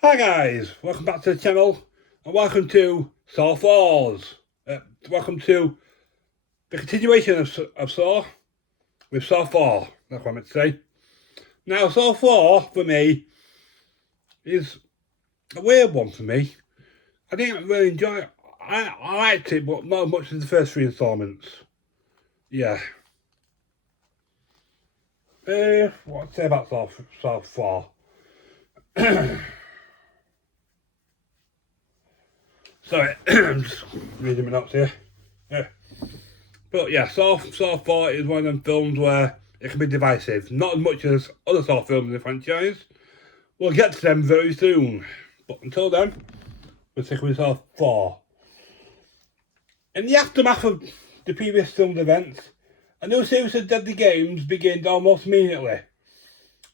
Hi guys, welcome back to the channel and welcome to Saw 4's. Welcome to the continuation of Saw with Saw 4, that's what I meant to say. Now Saw 4 for me is a weird one for me. I didn't really enjoy it. I liked it, but not as much as the first three installments. Yeah. What to say about Saw 4? Sorry, I'm just reading my notes here. But yeah, Saw 4 is one of them films where it can be divisive. Not as much as other Saw films in the franchise. We'll get to them very soon. But until then, we'll stick with Saw 4. In the aftermath of the previous filmed events, a new series of deadly games begins almost immediately.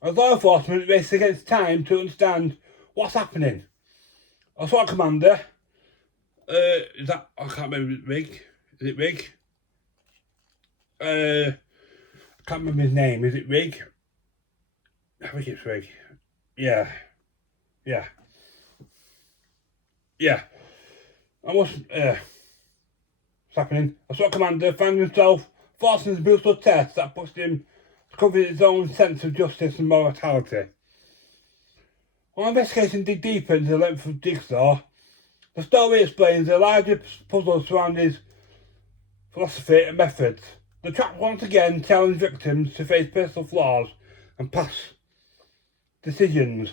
As law enforcement races against time to understand what's happening. A SWAT commander, is that, I can't remember, Rig? Is it Rig? I can't remember his name. Is it Rig? I think it's Rig. Yeah. Yeah. What's happening? A SWAT commander finds himself forced into a brutal test that puts him to cover his own sense of justice and morality. While investigating dig deeper into the length of Jigsaw, the story explains the larger puzzle surrounding his philosophy and methods. The trap once again challenged victims to face personal flaws and past decisions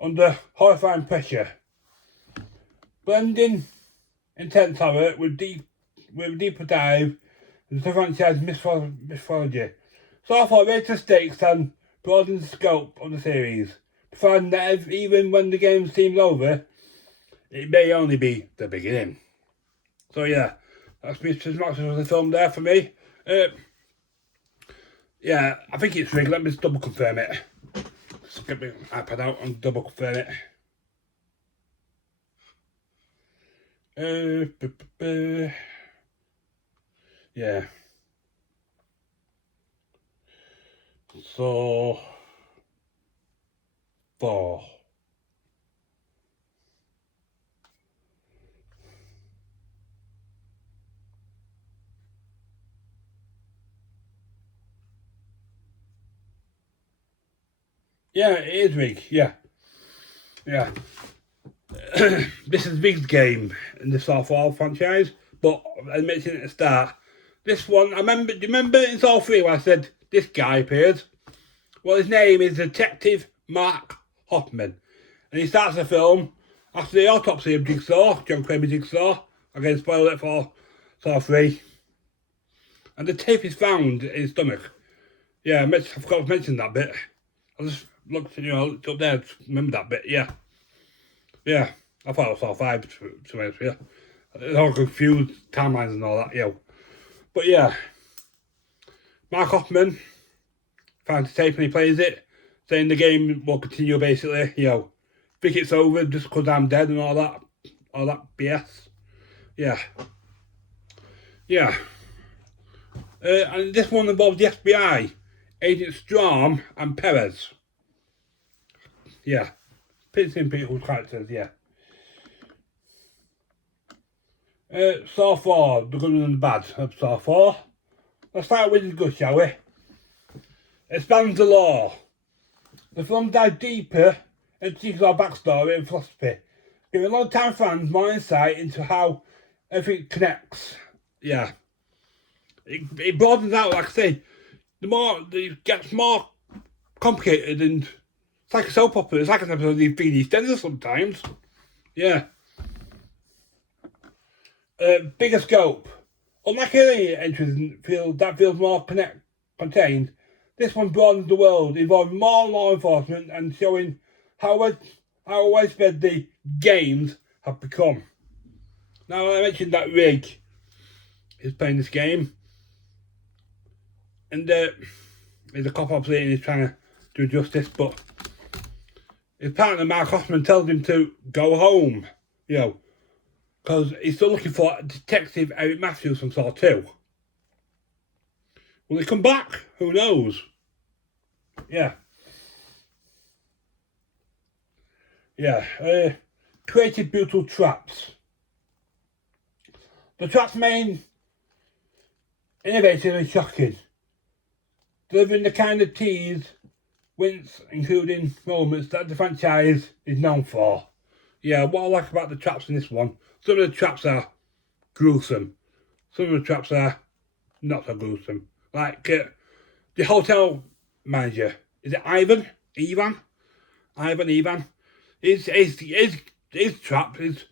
under horrifying pressure. Blending intense horror with a deeper dive into the franchise mythology. Saw 4 raises the stakes and broadens the scope of the series, providing that even when the game seems over, it may only be the beginning. So yeah, that's me as much as the film there for me. Yeah, I think it's Rig. Let me just double confirm it. Just get my iPad out and double confirm it. Yeah. So 4. Yeah, it is Rig. Yeah. This is Rig's game in the Saw 4 franchise, but I mentioned at the start, this one, do you remember in Saw 3 where I said this guy appeared? Well, his name is Detective Mark Hoffman, and he starts the film after the autopsy of Jigsaw, John Kramer Jigsaw. Again, spoiler it for Saw 3. And the tape is found in his stomach. Yeah, I forgot to mention that bit. I just looked, looked up there, remember that bit, yeah. I thought it was Saw 5, to be honest with you. It's all confused, timelines and all that, But yeah, Mark Hoffman finds the tape and he plays it, saying the game will continue basically, think it's over just because I'm dead and all that BS. Yeah. And this one involves the FBI, Agent Storm and Perez. Yeah. Pretty cool characters, yeah. Saw 4, the good and the bad of Saw 4. Let's start with the good, shall we? Expands the law. The film dives deeper into Jigsaw's backstory and philosophy, giving long-time fans more insight into how everything connects. Yeah. It broadens out, like I say, the more it gets more complicated and it's like a soap opera. It's like an episode of EastEnders sometimes. Yeah. Bigger scope. Unlike any entries that feels more contained, this one broadens the world, involving more law enforcement and showing how widespread the games have become. Now, I mentioned that Rig is playing this game, and he's a cop obviously and he's trying to do justice, but his partner Mark Hoffman tells him to go home, because he's still looking for Detective Eric Matthews from Saw 2. Will he come back? Who knows? Yeah. Yeah, created brutal traps. The trap's main innovative and shocking, delivering the kind of tease, wince, including moments that the franchise is known for. Yeah, what I like about the traps in this one, some of the traps are gruesome. Some of the traps are not so gruesome. Like the hotel manager, is it Ivan? Ivan? His trap is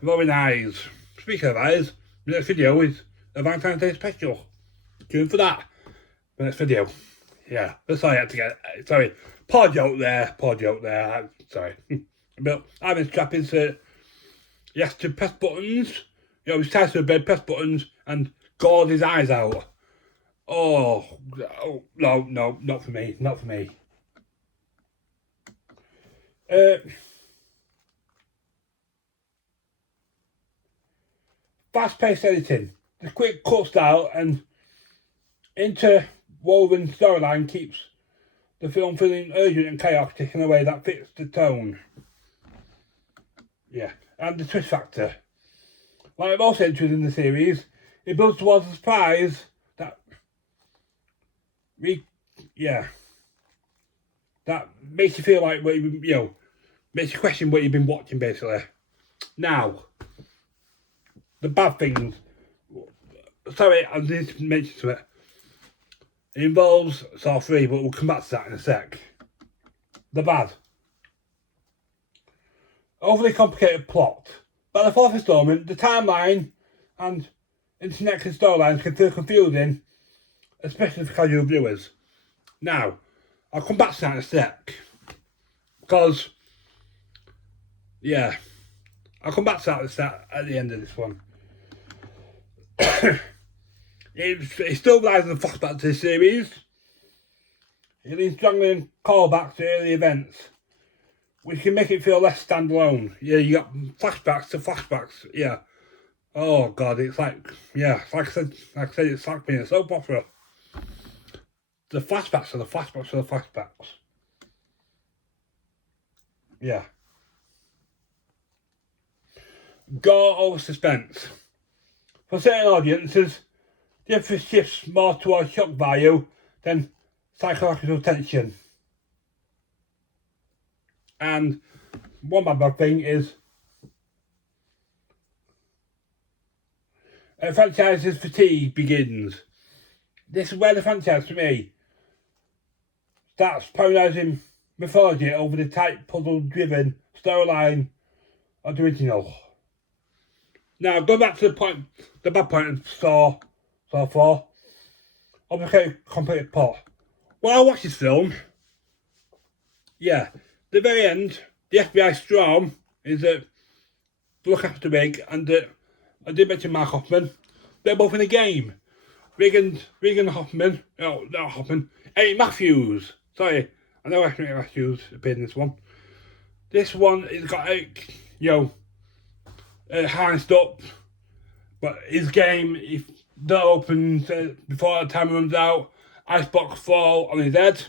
very nice. Speaking of eyes, the next video is a Valentine's Day special. Tune for that. The next video. Yeah, sorry I had to get. Sorry, poor joke there. Sorry, but Ivan's trap is he has to press buttons. You know, he's tied to the bed, press buttons, and gouge his eyes out. Oh, no, not for me. Fast-paced editing, the quick cut style and interwoven storyline keeps the film feeling urgent and chaotic in a way that fits the tone. Yeah, and the twist factor. Like most entries in the series, it builds towards a surprise that that makes you feel like makes you question what you've been watching basically. Now, the bad things. Sorry, I need to mention to it. It involves Saw 3, but we'll come back to that in a sec. The bad. Overly complicated plot. By the fourth installment, the timeline and interconnected storylines can feel confusing, especially for casual viewers. Now, I'll come back to that in a sec. Because, yeah, I'll come back to that at the end of this one. It still relies on the flashback to the series. It leans strongly in callbacks to early events, which can make it feel less standalone. Yeah, you got flashbacks to flashbacks. Yeah. Oh god, it's like like I said, it's like being a soap opera. The flashbacks are the flashbacks are the flashbacks. Yeah. Gore over suspense. For certain audiences, the emphasis shifts more towards shock value than psychological tension. And one bad thing is a franchise's fatigue begins. This is where the franchise, for me, starts paralysing mythology over the tight, puzzle-driven storyline of the original. Now, going back to the bad point of Saw 4, complicated plot. When I watched this film, the very end, the FBI storm is to look after Rig, and I did mention Mark Hoffman. They're both in a game. Regan Hoffman, no, not Hoffman, Eric Matthews. Sorry, I know Eric Matthews appeared in this one. This one has got Eric, harnessed up, but his game, if that opens before the time runs out, icebox fall on his head,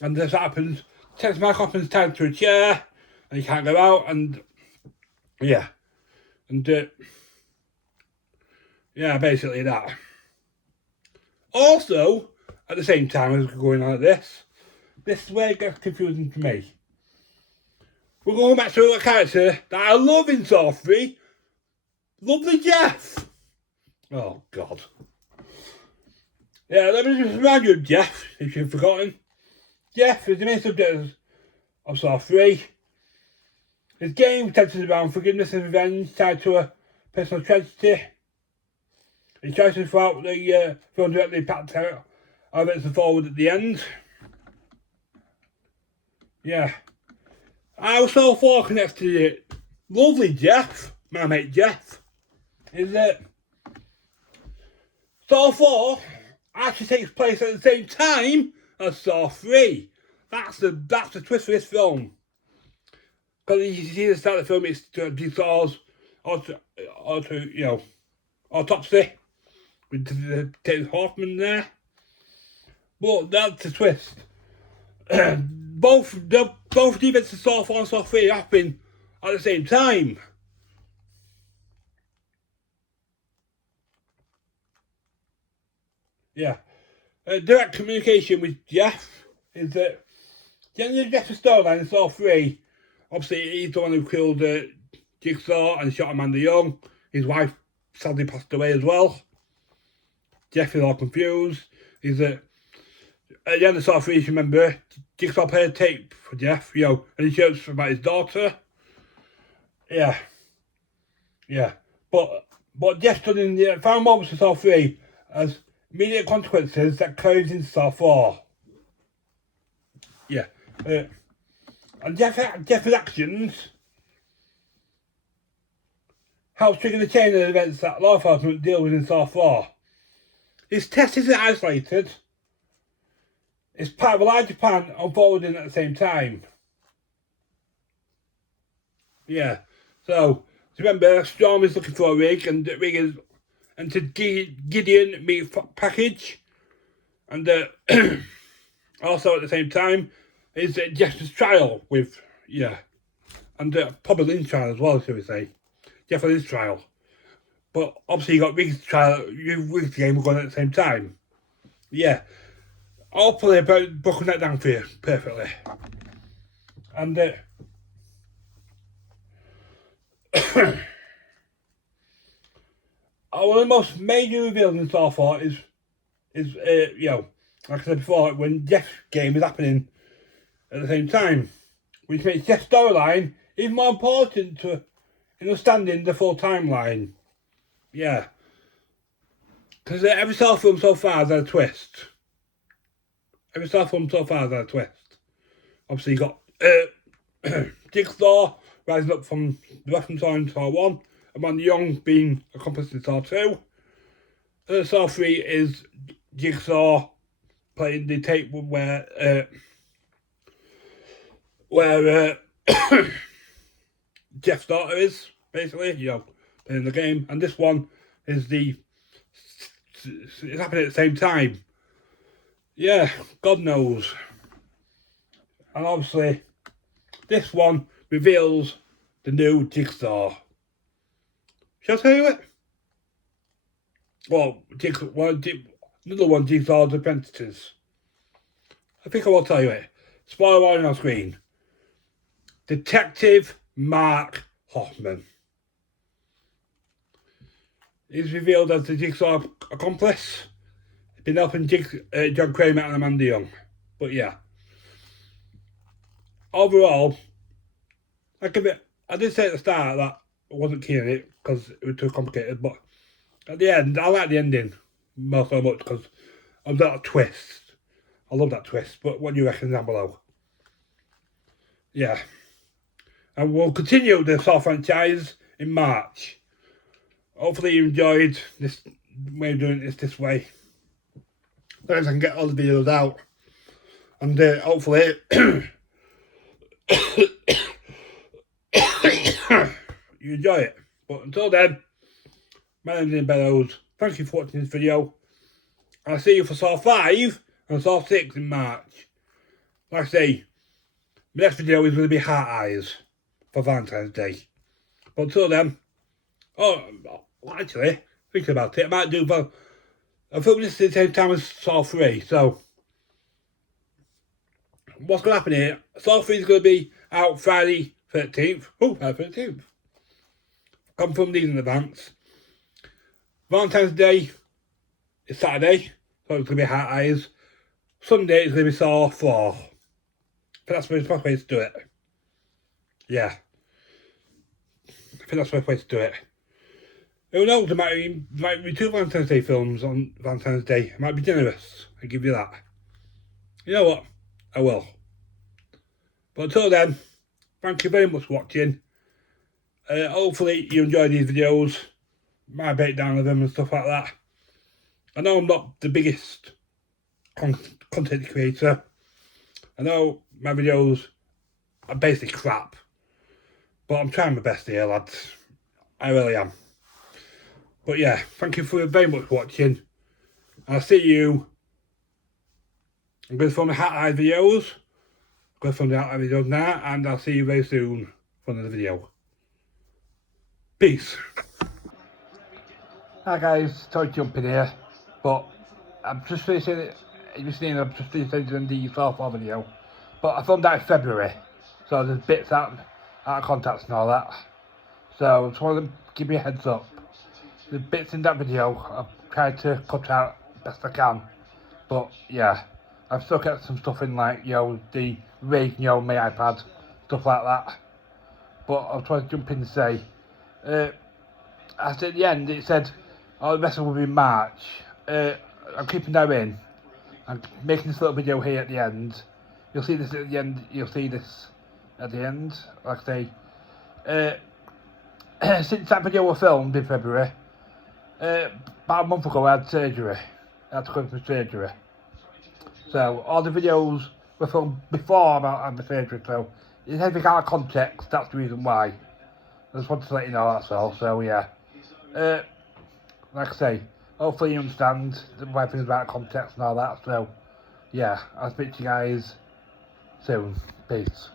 and this happens. Takes Mark Hoffman's tied to a chair, and he can't go out, and basically that. Also, at the same time as we're going on at this is where it gets confusing for me. We're going back to a character that I love in Saw 3, Lovely Jeff. Oh, God. Yeah, let me just remind you of Jeff, if you've forgotten. Jeff is the main subject of Saw 3. His game centers around forgiveness and revenge tied to a personal tragedy. His choices throughout the film directly impact how events unfold at the end. Yeah. How Saw 4 connects to it. Lovely Jeff, my mate Jeff, is that Saw 4 actually takes place at the same time as Saw 3. That's the twist for this film. Because you see the start of the film, it's Saw's autopsy with David Hoffman there. But that's the twist. both events in Saw 4 and Saw 3 happen at the same time. Yeah. Direct communication with Jeff is that the end of Jeff's storyline in Saw 3, obviously he's the one who killed Jigsaw and shot Amanda Young. His wife sadly passed away as well. Jeff is all confused. He's at the end of Saw 3, if you remember, Jigsaw played a tape for Jeff, and he shouts about his daughter. Yeah. But Jeff stood in the final moments of Saw 3 as immediate consequences that carries into Saw 4. Yeah. And Jeff's actions help trigger the chain of events that law enforcement deal with in Saw 4. His test isn't isolated. It's part of a larger plan unfolding at the same time. Yeah. So remember, Storm is looking for a rig, and rig is entered Gideon meat package, and also at the same time is Jeff's trial with and probably Lynn's trial as well, shall we say? Jeff and his trial, but obviously you got Rig's trial, Rig's game were going at the same time. Yeah, hopefully about broken that down for you perfectly, and one of the most major reveals in Saw 4 is like I said before, when Jeff's game is happening at the same time, which makes Jeff's storyline even more important to understanding the full timeline. Yeah, because every Saw film so far has had a twist. Obviously, you got Jigsaw rising up from the reference line in Saw 1, Amanda Young being accomplice in Saw 2. Saw 3 is Jigsaw playing the tape where Jeff's daughter is, basically, playing the game. And this one is it's happening at the same time. Yeah, God knows. And obviously, this one reveals the new Jigsaw. Shall I tell you it? Well, another one, Jigsaw's Apprentices. I think I will tell you it. Spoiler warning on screen. Detective Mark Hoffman is revealed as the Jigsaw accomplice. He's been helping John Kramer and Amanda Young. But yeah. Overall, I did say at the start that I wasn't keen on it because it was too complicated, but at the end, I like the ending most so much because of that twist. I love that twist, but what do you reckon down below? Yeah. And we'll continue the Saw franchise in March. Hopefully you enjoyed this way of doing this way. So I can get all the videos out. And hopefully you enjoy it. But until then, my name's Ian Bellows. Thank you for watching this video. I'll see you for Saw 5 and Saw 6 in March. Like I say, my next video is going to be Heart Eyes for Valentine's Day. But until then, actually, thinking about it, I might do a film this at the same time as Saw 3. So, what's going to happen here? Saw 3 is going to be out Friday 13th. Oh, Friday 13th. Confirm these in advance. Valentine's Day is Saturday, so it's going to be Heart Eyes. Sunday is going to be Saw 4. I think that's the best way to do it. Yeah. I think that's the best way to do it. Who knows, there might be 2 Valentine's Day films on Valentine's Day. I might be generous. I give you that. You know what? I will. But until then, thank you very much for watching. Hopefully you enjoy these videos, my breakdown of them and stuff like that. I know I'm not the biggest content creator. I know my videos are basically crap. But I'm trying my best here, lads. I really am. But yeah, thank you very much for watching. I'll see you. I'm going to film the Hat Eye videos Go find out how he does now, and I'll see you very soon for another video. Peace. Hi guys, sorry jumping here, but I'm just finishing it. You've seen I'm just finishing the softball video, but I filmed that in February, so there's bits out of context and all that. So I just want to give you a heads up. The bits in that video I've tried to cut out best I can, but yeah, I've still kept some stuff in, like the rig, my iPad, stuff like that. But I was trying to jump in and say, at the end it said, oh, the rest will be in March. I'm keeping that in. I'm making this little video here at the end. You'll see this at the end. You'll see this at the end. Like I say, since that video was filmed in February, about a month ago I had surgery. I had to go for surgery. So all the videos were filmed before I had the surgery. So if anything out of context, that's the reason why. I just wanted to let you know, that's all. So yeah. Like I say, hopefully you understand why things about context and all that. So yeah, I'll speak to you guys soon. Peace.